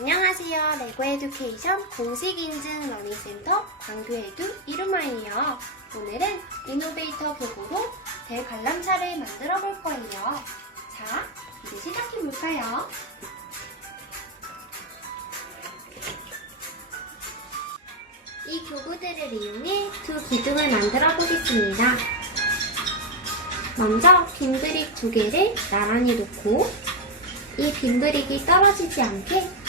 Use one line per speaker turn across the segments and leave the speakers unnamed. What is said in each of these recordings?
안녕하세요. 레고 에듀케이션 공식 인증 러닝센터 광교 에듀 이루마이요. 오늘은 이노베이터 교구로 대관람차를 만들어 볼 거예요. 자, 이제 시작해 볼까요? 이 교구들을 이용해 두 기둥을 만들어 보겠습니다. 먼저 빈브릭 두 개를 나란히 놓고 이 빈브릭이 떨어지지 않게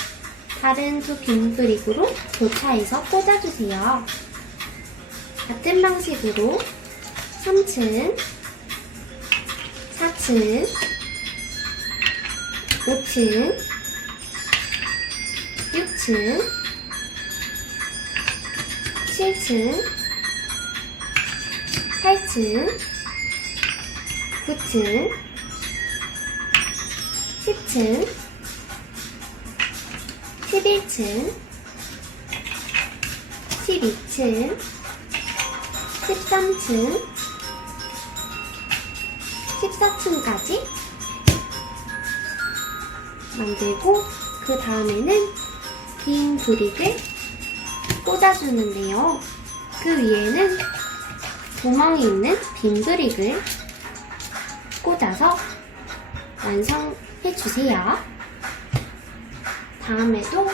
다른 두 빈 브릭으로 교차해서 꽂아주세요. 같은 방식으로 3층, 4층, 5층, 6층, 7층, 8층, 9층, 10층, 11층, 12층, 13층, 14층까지 만들고 그 다음에는 빈 브릭을 꽂아주는데요. 그 위에는 구멍이 있는 빈 브릭을 꽂아서 완성해 주세요. 다음에도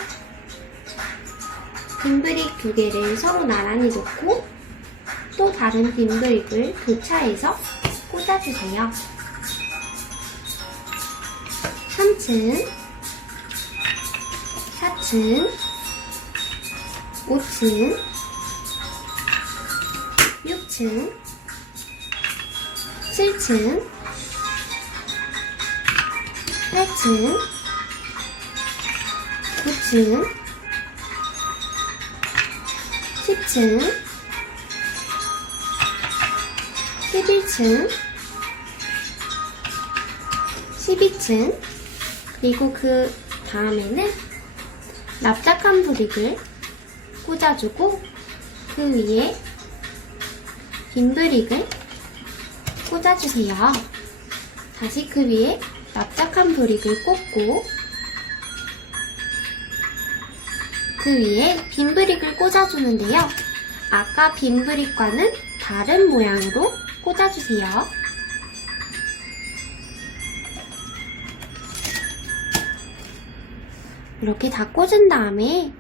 빈브릭 두 개를 서로 나란히 놓고 또 다른 빈브릭을 교차해서 꽂아주세요. 3층, 4층, 5층, 6층, 7층, 8층, 9층, 10층, 11층, 12층, 그리고 그 다음에는 납작한 브릭을 꽂아주고 그 위에 빈 브릭을 꽂아주세요. 다시 그 위에 납작한 브릭을 꽂고 그 위에 빈 브릭을 꽂아주는데요. 아까 빈 브릭과는 다른 모양으로 꽂아주세요. 이렇게 다 꽂은 다음에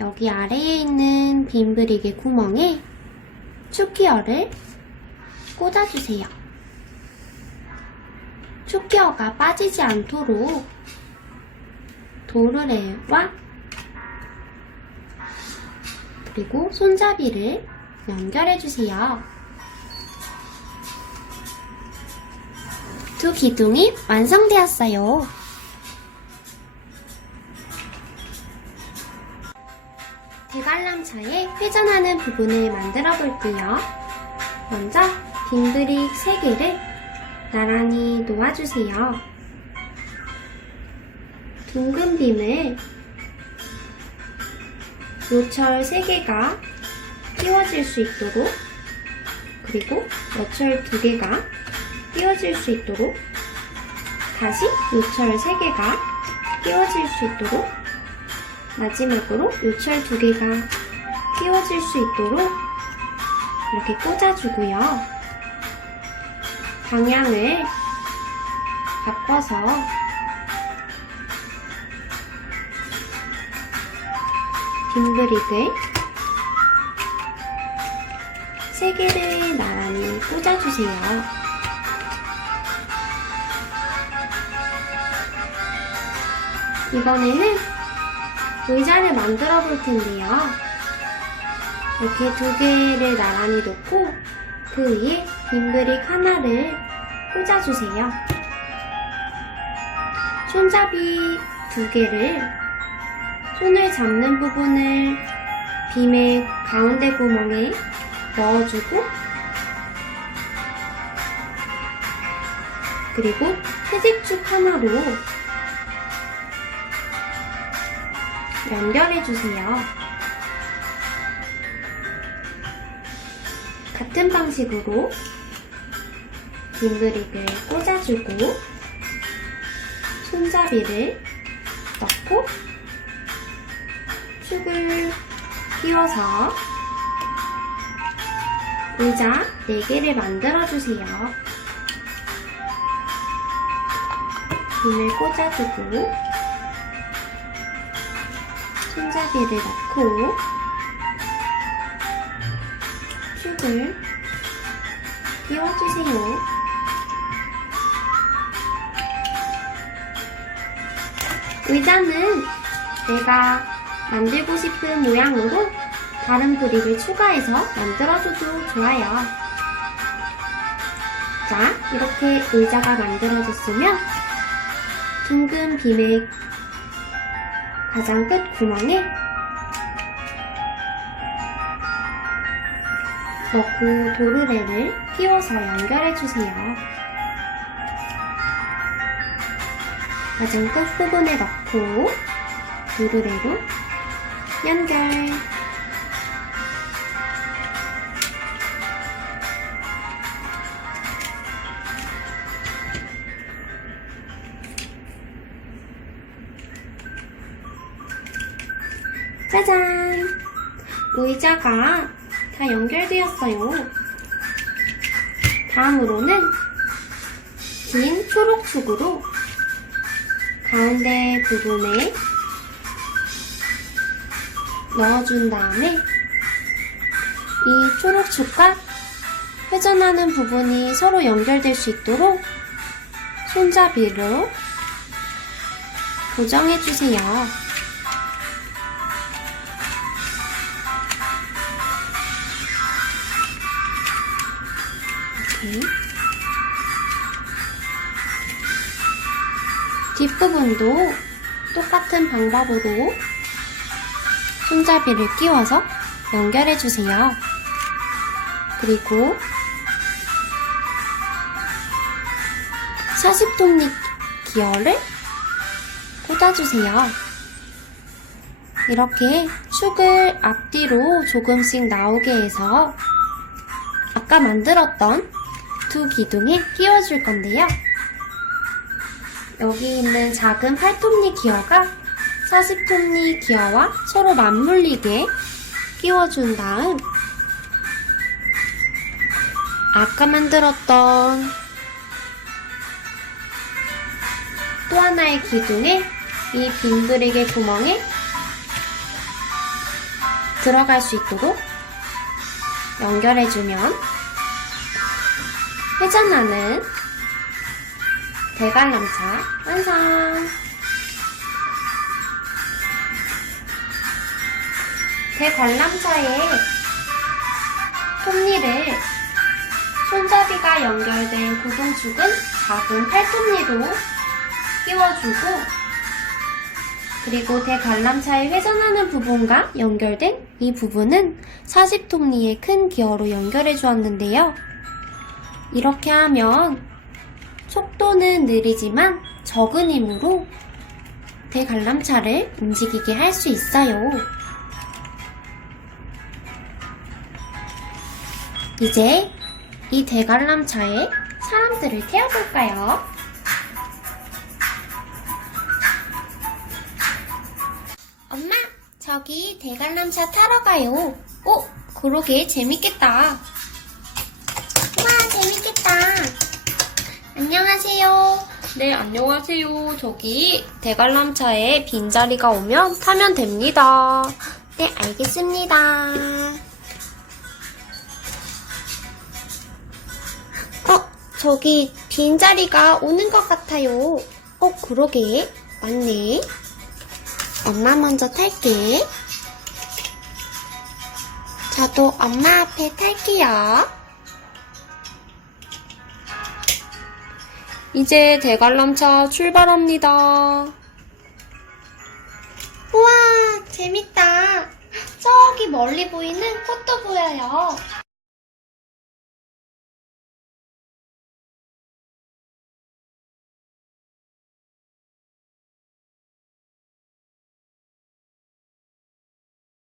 여기 아래에 있는 빈 브릭의 구멍에 축기어를 꽂아주세요. 축기어가 빠지지 않도록 도르래와 그리고 손잡이를 연결해주세요. 두 기둥이 완성되었어요. 대관람차에 회전하는 부분을 만들어 볼게요. 먼저 빈브릭 3개를 나란히 놓아주세요. 둥근 빔을 요철 3개가 끼워질 수 있도록 그리고 여철 2개가 끼워질 수 있도록 다시 요철 3개가 끼워질 수 있도록 마지막으로 요철 2개가 끼워질 수 있도록 이렇게 꽂아주고요. 방향을 바꿔서 빈브릭을 세 개를 나란히 꽂아주세요. 이번에는 의자를 만들어 볼 텐데요. 이렇게 두 개를 나란히 놓고 그 위에 빈브릭 하나를 꽂아주세요. 손잡이 두 개를 손을 잡는 부분을 빔의 가운데 구멍에 넣어주고 그리고 회색축 하나로 연결해주세요. 같은 방식으로 빈그릭을 꽂아주고 손잡이를 넣고 축을 끼워서 의자 4개를 만들어주세요. 빔을 꽂아주고 손잡이를 넣고 축을 끼워주세요. 의자는 내가 만들고 싶은 모양으로 다른 브릭을 추가해서 만들어줘도 좋아요. 자, 이렇게 의자가 만들어졌으면 둥근 빔의 가장 끝 구멍에 넣고 도르래를 끼워서 연결해주세요. 가장 끝 부분에 넣고 도르래로 연결. 짜잔! 의자가 다 연결되었어요. 다음으로는 긴 초록축으로 가운데 부분에 넣어준 다음에 이 초록축과 회전하는 부분이 서로 연결될 수 있도록 손잡이로 고정해주세요. 뒷부분도 똑같은 방법으로 손잡이를 끼워서 연결해주세요. 그리고 40톱니 기어를 꽂아주세요. 이렇게 축을 앞뒤로 조금씩 나오게 해서 아까 만들었던 두 기둥에 끼워줄 건데요. 여기 있는 작은 8톱니 기어가 40톱니 기어와 서로 맞물리게 끼워준 다음 아까 만들었던 또 하나의 기둥에 이 빈브릭의 구멍에 들어갈 수 있도록 연결해주면 회전하는 대관람차 완성! 대관람차에 톱니를 손잡이가 연결된 고정축은 작은 팔톱니로 끼워주고 그리고 대관람차의 회전하는 부분과 연결된 이 부분은 40톱니의 큰 기어로 연결해 주었는데요. 이렇게 하면 속도는 느리지만 적은 힘으로 대관람차를 움직이게 할 수 있어요. 이제 이 대관람차에 사람들을 태워볼까요? 엄마, 저기 대관람차 타러 가요. 오, 그러게 재밌겠다. 와, 재밌겠다. 안녕하세요. 네, 안녕하세요. 저기 대관람차에 빈자리가 오면 타면 됩니다. 네, 알겠습니다. 저기 빈자리가 오는 것 같아요. 어, 그러게. 맞네. 엄마 먼저 탈게. 저도 엄마 앞에 탈게요. 이제 대관람차 출발합니다. 우와, 재밌다. 저기 멀리 보이는 꽃도 보여요.